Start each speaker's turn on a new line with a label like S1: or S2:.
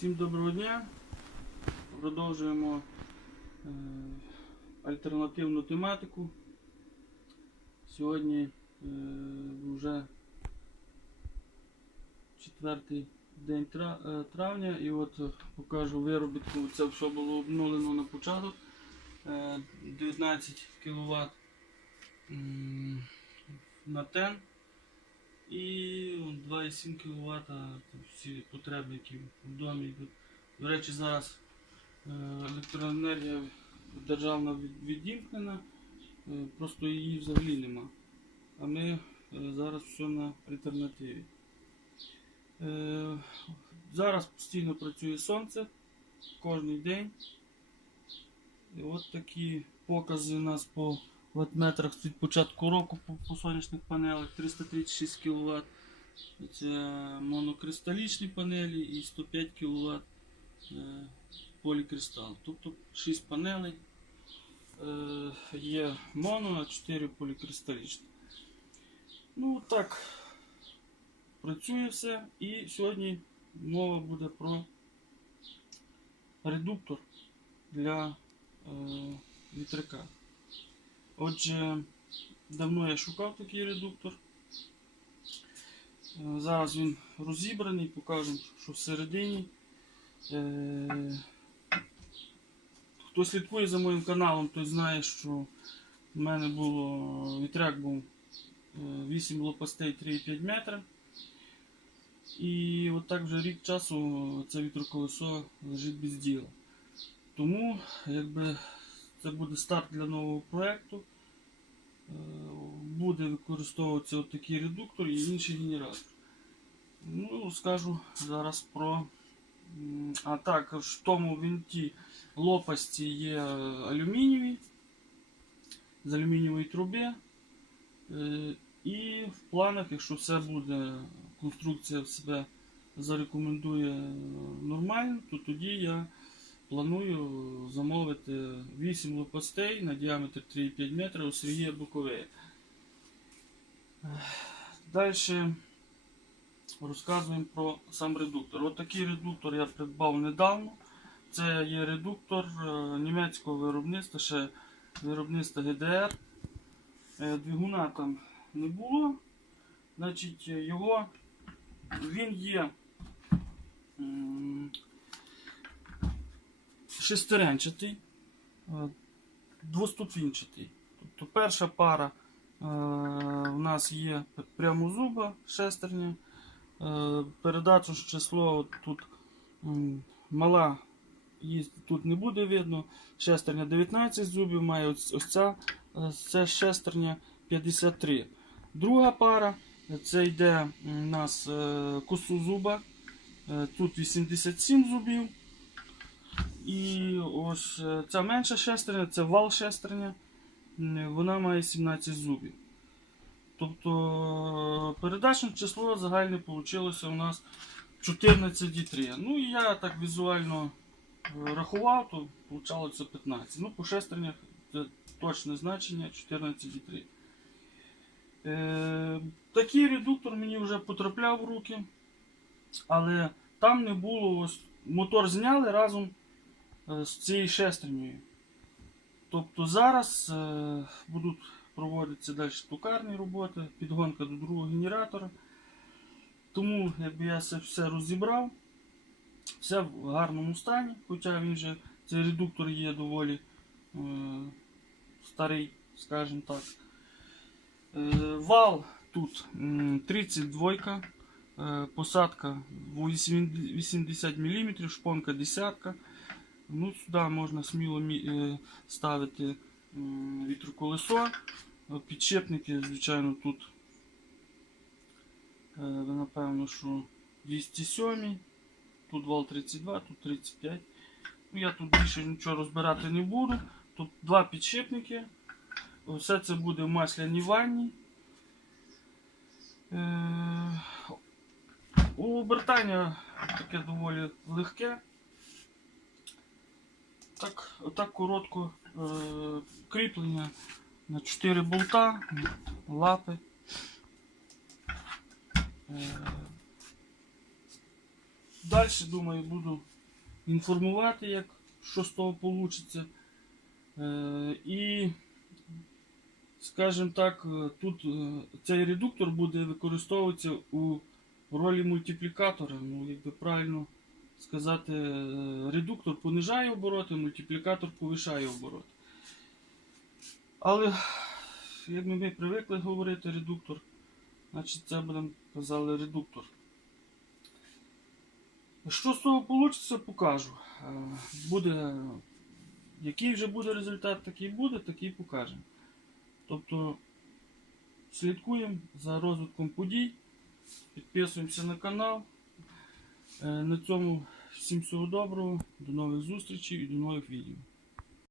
S1: Всім доброго дня. Продовжуємо е, альтернативну тематику. Сьогодні е, вже четвертий день е, травня і от е, покажу виробітку. Це все було обнулено на початок. Е, 19 кВт на тен. І 2,7 кВт всі потреби, які в домі йдуть. До речі, зараз е, електроенергія державна від- відімкнена, е, просто її взагалі нема. А ми е, зараз все на альтернативі. Зараз постійно працює сонце кожен день. І от такі покази у нас по ватметрах від початку року по, по сонячних панелях 336 кВт. Це монокристалічні панелі і 105 кВт полікристал. Тобто 6 панелей е, є моно, а 4 полікристалічні. Ну так, працює все. І сьогодні мова буде про редуктор для е, вітряка. Отже, давно я шукав такий редуктор. Е, Зараз він розібраний, покажемо, що всередині. Е, Хто слідкує за моїм каналом, той знає, що в мене було вітряк був е, 8 лопастей 3,5 метра. І от так вже рік часу це вітроколесо лежить без діла. Тому якби це буде старт для нового проєкту. Е, Буде використовуватися от такий редуктор і інший генератор. Ну, скажу зараз про. А також в тому винті лопасті є алюмінієві з алюмінієвої труби. Е, І в планах, якщо все буде, конструкція в себе зарекомендує нормально, то тоді я планую замовити 8 лопастей на діаметр 3,5 метра у Сергія Буковея. Далі розказуємо про сам редуктор. От редуктор я придбав недавно. Це є редуктор е, німецького виробництва, ще виробництва GDR. Е, Двигуна там не було. Значить, е, його він є шестеренчатий, е, двоступінчатий. Тобто перша пара е, у нас є прямозуба шестерня. Е, передачу число тут мала її тут не буде видно. Шестерня 19 зубів має ось, ця це шестерня 53. Друга пара це йде у нас косозуба. Е, Тут 87 зубів. І ось е, ця менша шестерня, це вал шестерня. Вона має 17 зубів. Тобто е, передачне число загальне вийшло у нас 14,3. Ну і я так візуально е, рахував, то вийшло 15. Ну, по шестернях це точне значення 14,3. Е, такий редуктор мені вже потрапляв в руки, але там не було ось мотор зняли разом з цією шестернею. Тобто зараз е, будуть проводитися далі токарні роботи, підгонка до другого генератора. Тому якби я це все розібрав, все в гарному стані, хоча він же цей редуктор є доволі е, старий, скажімо так. Е, вал тут 32, е, посадка 80 мм, шпонка десятка. Ну, Сюди можна сміло е, ставити вітроколесо. Е, Підшипники, звичайно, тут е, напевно, що 207, тут вал 32, тут 35. Ну, я тут більше нічого розбирати не буду. Тут два підшипники. Все це буде в масляній ванні. Обертання таке доволі легке. Так, отак коротко е, кріплення на 4 болта, лапи. Е, далі, думаю, буду інформувати, як що з того вийде. Е, і, скажімо так, е, тут е, цей редуктор буде використовуватися у ролі мультиплікатора. Ну, якби правильно сказати, е, редуктор понижає обороти, мультиплікатор повишає обороти. Але, як ми, привикли говорити редуктор, значить це будемо казали редуктор. Що з того вийде, покажу. Е, Буде, який вже буде результат, такий буде, такий покажемо. Тобто слідкуємо за розвитком подій, підписуємося на канал. Е, На цьому всім всього доброго, до нових зустрічей і до нових відео.